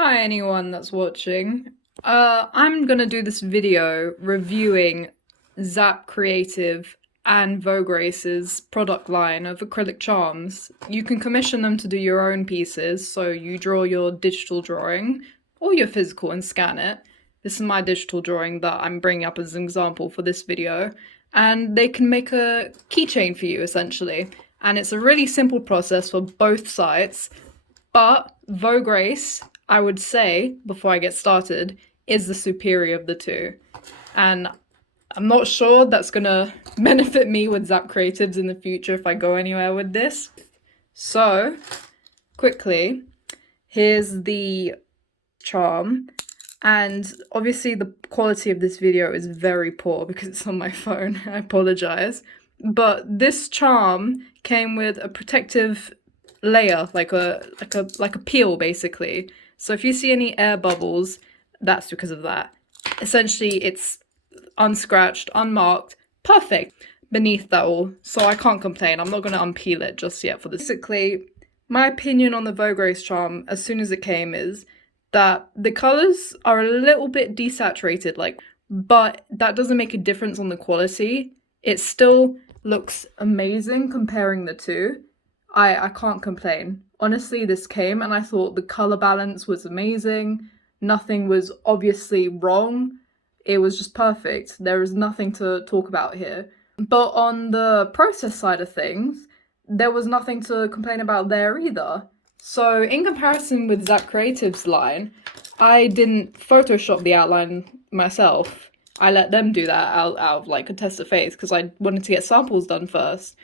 Hi anyone that's watching. I'm gonna do this video reviewing Zap Creative and Vograce's product line of acrylic charms. You can commission them to do your own pieces, so you draw your digital drawing or your physical and scan it. This is my digital drawing that I'm bringing up as an example for this video, and they can make a keychain for you essentially. And it's a really simple process for both sites. But Vograce, I would say, before I get started, is the superior of the two. And I'm not sure that's gonna benefit me with Zap Creatives in the future if I go anywhere with this. So, quickly, here's the charm. And obviously the quality of this video is very poor because it's on my phone. I apologize. But this charm came with a protective layer, like a peel basically. So if you see any air bubbles, that's because of that. Essentially, it's unscratched, unmarked, perfect beneath that all. So I can't complain. I'm not going to unpeel it just yet for this. Basically, my opinion on the Vograce charm as soon as it came is that the colors are a little bit desaturated, but that doesn't make a difference on the quality. It still looks amazing comparing the two. I can't complain. Honestly, this came and I thought the color balance was amazing. Nothing was obviously wrong. It was just perfect. There is nothing to talk about here. But on the process side of things, there was nothing to complain about there either. So in comparison with Zap Creative's line, I didn't Photoshop the outline myself. I let them do that out of like a test of faith because I wanted to get samples done first.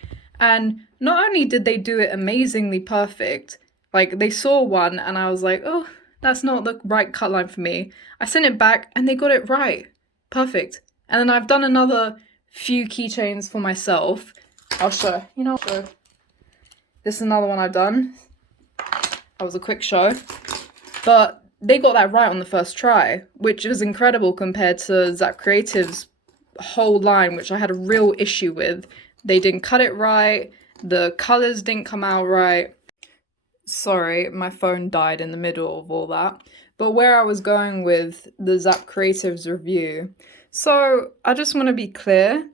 And not only did they do it amazingly perfect, like they saw one and I was like, oh, that's not the right cut line for me. I sent it back and they got it right. Perfect. And then I've done another few keychains for myself. I'll show. This is another one I've done. That was a quick show. But they got that right on the first try, which was incredible compared to Zap Creative's whole line, which I had a real issue with. They didn't cut it right, the colors didn't come out right. Sorry, my phone died in the middle of all that. But where I was going with the Zap Creatives review, so I just want to be clear,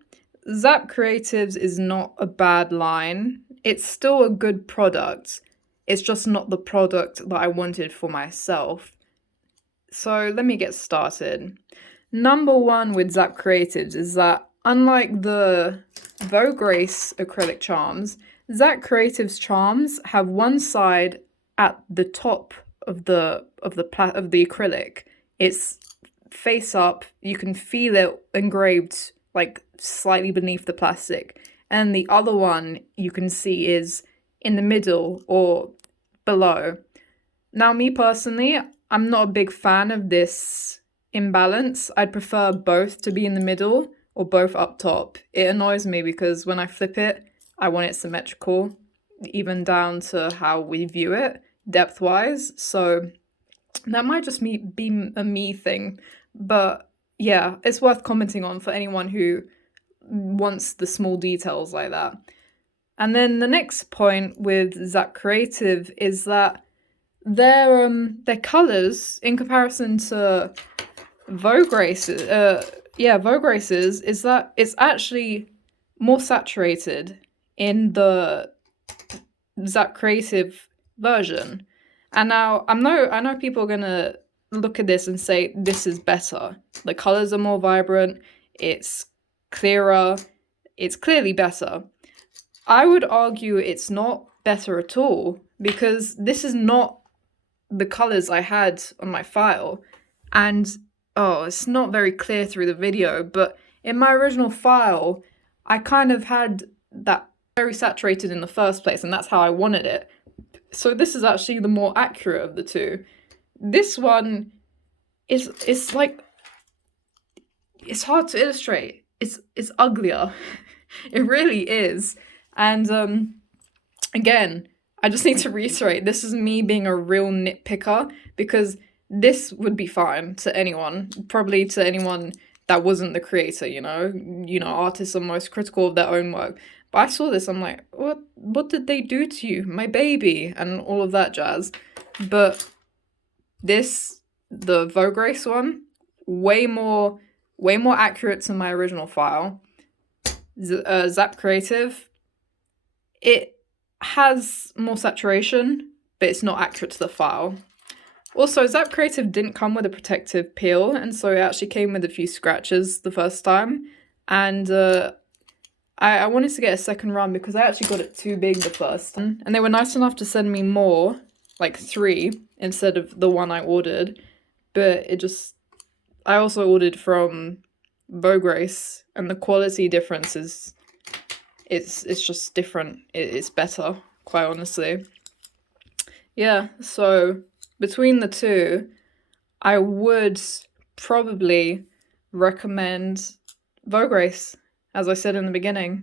Zap Creatives is not a bad line. It's still a good product. It's just not the product that I wanted for myself. So let me get started. Number one with Zap Creatives is that unlike the Vograce acrylic charms, Zap Creative's charms have one side at the top of the acrylic. It's face up. You can feel it engraved like slightly beneath the plastic, and the other one you can see is in the middle or below. Now, me personally, I'm not a big fan of this imbalance. I'd prefer both to be in the middle or both up top. It annoys me because when I flip it, I want it symmetrical, even down to how we view it, depth-wise. So that might just be a me thing. But yeah, it's worth commenting on for anyone who wants the small details like that. And then the next point with Zap Creative is that their colours in comparison to Vograce's, is that it's actually more saturated in the Zap Creative version. And now I know people are gonna look at this and say this is better. The colours are more vibrant, it's clearer, it's clearly better. I would argue it's not better at all because this is not the colours I had on my file. And it's not very clear through the video, but in my original file, I kind of had that very saturated in the first place, and that's how I wanted it. So this is actually the more accurate of the two. This one it's like, it's hard to illustrate. It's uglier. It really is. And again, I just need to reiterate, this is me being a real nitpicker because this would be fine to anyone, probably to anyone that wasn't the creator, artists are most critical of their own work. But I saw this, I'm like, what did they do to you? My baby, and all of that jazz. But The Vograce one, way more accurate to my original file. Zap Creative, it has more saturation, but it's not accurate to the file. Also, Zap Creative didn't come with a protective peel, and so it actually came with a few scratches the first time. And I wanted to get a second run because I actually got it too big the first time. And they were nice enough to send me more, like 3, instead of the one I ordered. But I also ordered from Vograce, and the quality difference it's just different. It's better, quite honestly. Yeah, so between the two, I would probably recommend Vograce, as I said in the beginning.